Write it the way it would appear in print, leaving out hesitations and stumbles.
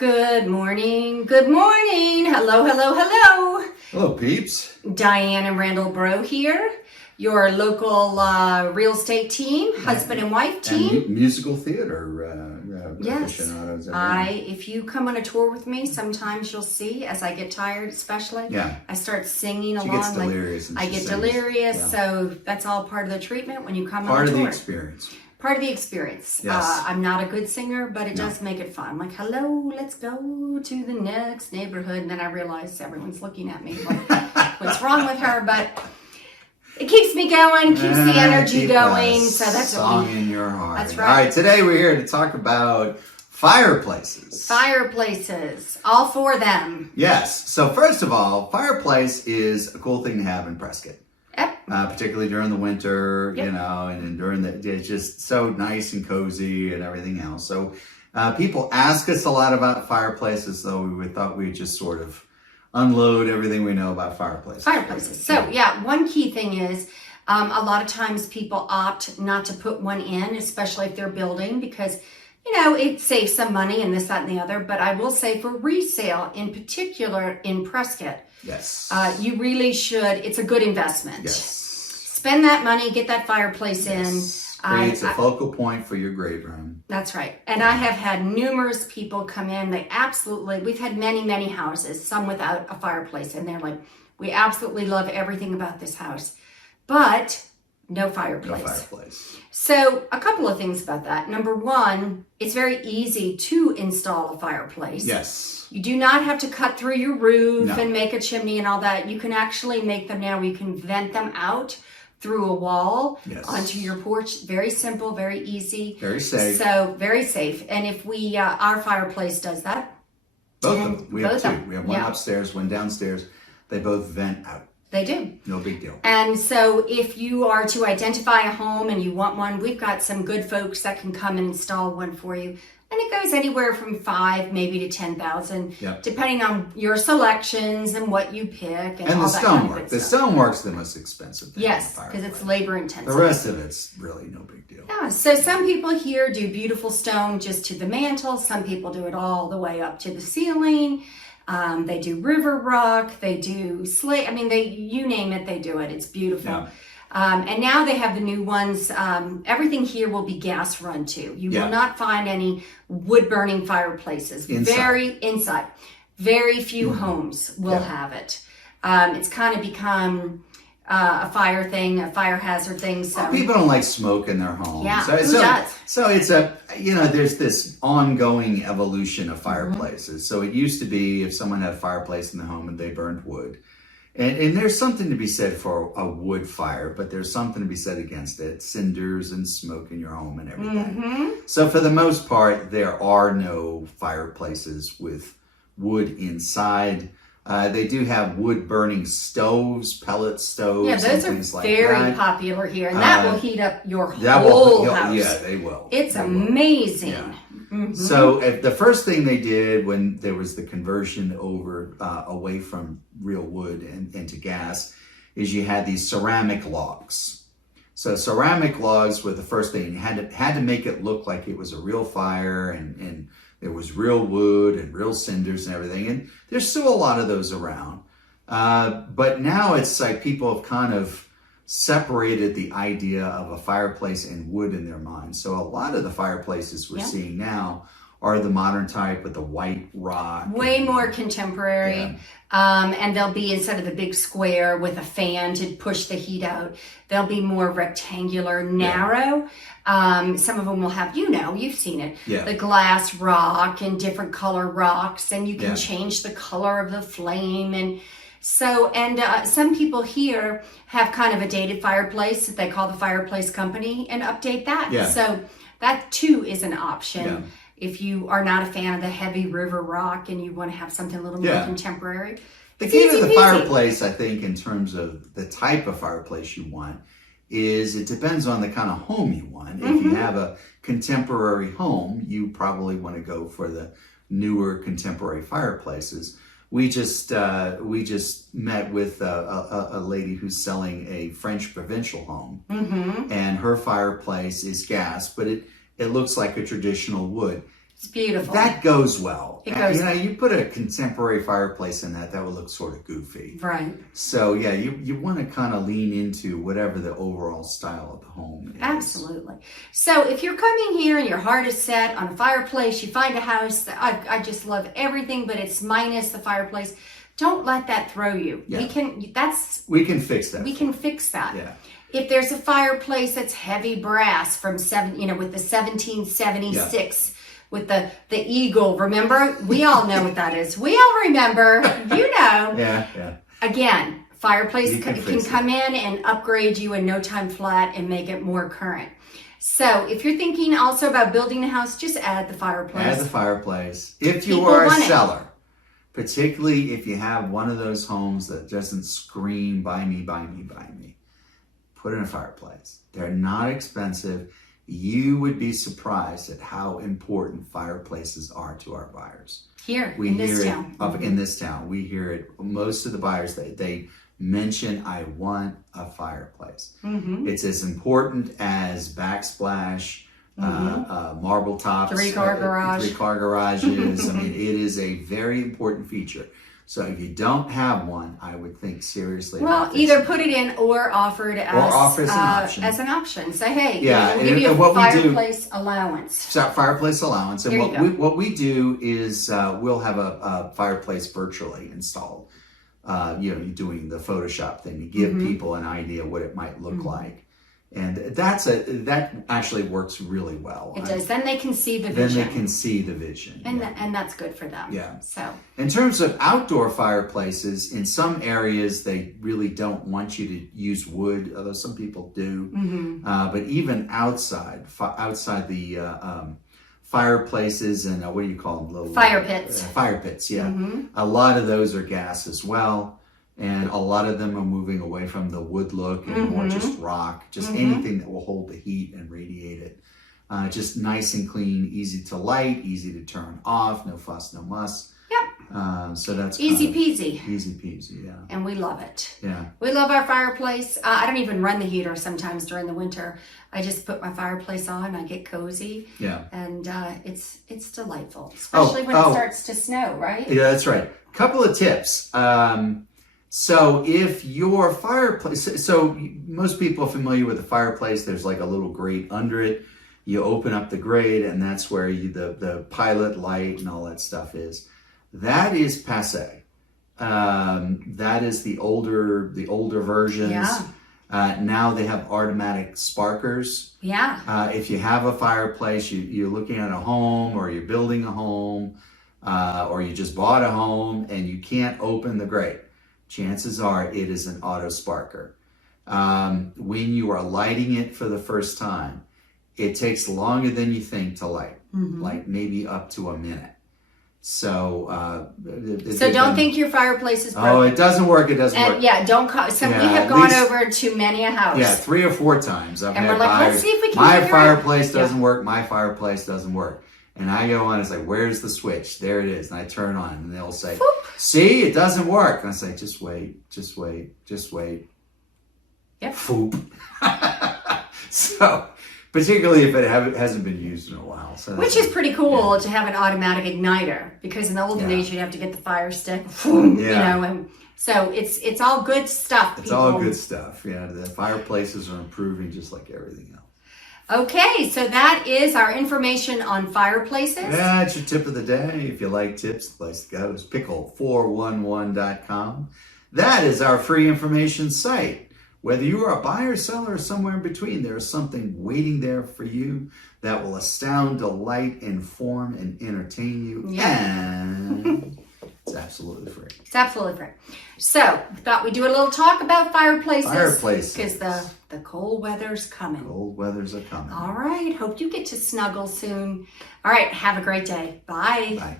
Good morning. Good morning. Hello, hello, hello. Hello, peeps. Diane and Randall Breaux here, your local real estate team, husband and wife team. And musical theater Yes. aficionados. If you come on a tour with me, sometimes you'll see, as I get tired especially, I start singing She along. gets delirious. I get delirious, so that's all part of the treatment when you come on a tour. Part of the experience. Part of the experience. Yes. I'm not a good singer, but it does make it fun. I'm like, hello, let's go to the next neighborhood. And then I realize everyone's looking at me like, what's wrong with her? But it keeps me going, keeps the energy going. So that's song in your heart. That's right. All right, today we're here to talk about fireplaces. Fireplaces. All for them. Yes. So first of all, fireplace is a cool thing to have in Prescott. Yep. Particularly during the winter, Yep. you know, and during it's just so nice and cozy and everything else. So people ask us a lot about fireplaces, so we thought we'd just sort of unload everything we know about fireplaces. Fireplaces. So yeah, one key thing is a lot of times people opt not to put one in, especially if they're building, because you know, it saves some money and this, that, and the other. But I will say for resale, in particular in Prescott, yes, you really should. It's a good investment. Yes. Spend that money, get that fireplace in. Creates a focal point for your grave room. That's right. And I have had numerous people come in. We've had many, many houses, some without a fireplace. And they're like, we absolutely love everything about this house, but no fireplace. No fireplace. So a couple of things about that. Number one, it's very easy to install a fireplace. Yes. You do not have to cut through your roof and make a chimney and all that. You can actually make them now. You can vent them out through a wall onto your porch. Very simple, very easy. Very safe. So very safe. And if we, our fireplace does that. Both of them. We have two. We have one upstairs, one downstairs. They both vent out. They do. No big deal. And so if you are to identify a home and you want one, we've got some good folks that can come and install one for you. And it goes anywhere from $5,000 maybe to $10,000, depending on your selections and what you pick and all the that kind of stonework. good The stuff. stonework's the most expensive thing. Yes, because it's labor intensive. The rest of it's really no big deal. Yeah, so some people here do beautiful stone just to the mantle. Some people do it all the way up to the ceiling. They do river rock, they do slate. I mean, you name it, they do it. It's beautiful. Yeah. And now they have the new ones. Everything here will be gas run too. You will not find any wood burning fireplaces. Inside. Very few homes will have it. It's kind of become a fire thing, a fire hazard thing. So people don't like smoke in their homes. Yeah, who does? So it's there's this ongoing evolution of fireplaces. So it used to be if someone had a fireplace in the home and they burned wood. And there's something to be said for a wood fire, but there's something to be said against it. Cinders and smoke in your home and everything. So for the most part, there are no fireplaces with wood inside. They do have wood burning stoves, pellet stoves, yeah, those and things are like very that. popular here, and that will heat up your whole house. Yeah, they will. It's amazing. Yeah. So the first thing they did when there was the conversion over away from real wood and into gas is you had these ceramic logs. So ceramic logs were the first thing. You had to make it look like it was a real fire and there was real wood and real cinders and everything. And there's still a lot of those around. But now it's like people have kind of separated the idea of a fireplace and wood in their minds. So a lot of the fireplaces we're seeing now are the modern type with the white rock. Way more contemporary. And they'll be, instead of the big square with a fan to push the heat out, they'll be more rectangular, narrow. Some of them will have, you've seen it, the glass rock and different color rocks, and you can change the color of the flame. And so, some people here have kind of a dated fireplace that they call the Fireplace Company and update that. Yeah. So that too is an option. If you are not a fan of the heavy river rock and you want to have something a little more contemporary. The key to the fireplace, I think, in terms of the type of fireplace you want, is it depends on the kind of home you want. If you have a contemporary home, you probably want to go for the newer contemporary fireplaces. We just met with a lady who's selling a French provincial home, and her fireplace is gas, but it looks like a traditional wood. It's beautiful. That goes well. It goes well. You put a contemporary fireplace in that would look sort of goofy. Right. So yeah, you want to kind of lean into whatever the overall style of the home is. Absolutely. So if you're coming here and your heart is set on a fireplace, you find a house that I just love everything, but it's minus the fireplace. Don't let that throw you. Yeah. We can fix that. We can fix that. Yeah. If there's a fireplace that's heavy brass from with the 1776 with the eagle, remember? We all know what that is. We all remember. You know. Yeah. Again, fireplace can come it. in and upgrade you in no time flat and make it more current. So if you're thinking also about building a house, just add the fireplace. Add the fireplace. If you People are a want it. seller, particularly if you have one of those homes that doesn't scream, buy me, buy me, buy me, put in a fireplace. They're not expensive. You would be surprised at how important fireplaces are to our buyers. Here, We in hear this it town. in this town. We hear it. Most of the buyers, they mention, I want a fireplace. Mm-hmm. It's as important as backsplash, marble tops, Three-car garage. Three-car garages. I mean, it is a very important feature. So if you don't have one, I would think seriously about this. Either put it in or offer it as an option. Say, hey, we'll give you a fireplace allowance. Fireplace allowance. And There you go. what we do is we'll have a fireplace virtually installed. You're doing the Photoshop thing to give people an idea what it might look like. And that actually works really well. It does. Then they can see the vision. Then they can see the vision. And that's good for them. Yeah. So in terms of outdoor fireplaces, in some areas they really don't want you to use wood, although some people do. But even outside the fireplaces and what do you call them? Little fire pits. Fire pits, yeah. A lot of those are gas as well. And a lot of them are moving away from the wood look and more just rock, just anything that will hold the heat and radiate it. Just nice and clean, easy to light, easy to turn off, no fuss, no muss. Yep. So that's easy peasy. Easy peasy, yeah. And we love it. Yeah. We love our fireplace. I don't even run the heater sometimes during the winter. I just put my fireplace on. I get cozy. Yeah. And it's delightful, especially when it starts to snow, right? Yeah, that's right. Couple of tips. So if your fireplace, so most people are familiar with the fireplace. There's like a little grate under it. You open up the grate, and that's where the pilot light and all that stuff is. That is passé. That is the older versions. Yeah. Now they have automatic sparkers. Yeah. If you have a fireplace, you're looking at a home, or you're building a home, or you just bought a home and you can't open the grate, chances are it is an auto sparker. When you are lighting it for the first time, it takes longer than you think to light, like maybe up to a minute. So, don't think your fireplace is broken. Oh, it doesn't work. It doesn't work. Yeah, don't call. So we have gone over to many a house. Yeah, 3 or 4 times. I've and had we're like, buyers, let's see if we can my figure fireplace it. doesn't work. My fireplace doesn't work. And I go on, it's like, where's the switch? There it is. And I turn on, and they'll say, see, it doesn't work. And I say, just wait. Yep. Foop. So, particularly if it hasn't been used in a while. So which is pretty cool to have an automatic igniter, because in the olden days you'd have to get the fire stick, and so it's all good stuff. It's all good stuff. Yeah, the fireplaces are improving just like everything else. Okay, so that is our information on fireplaces. Yeah, it's your tip of the day. If you like tips, the place to go is pickle411.com. That is our free information site. Whether you are a buyer, seller, or somewhere in between, there is something waiting there for you that will astound, delight, inform, and entertain you. Yeah. And it's absolutely free. It's absolutely free. So, we thought we'd do a little talk about fireplaces. Because the cold weather's coming. Cold weathers are coming. All right. Hope you get to snuggle soon. All right. Have a great day. Bye. Bye.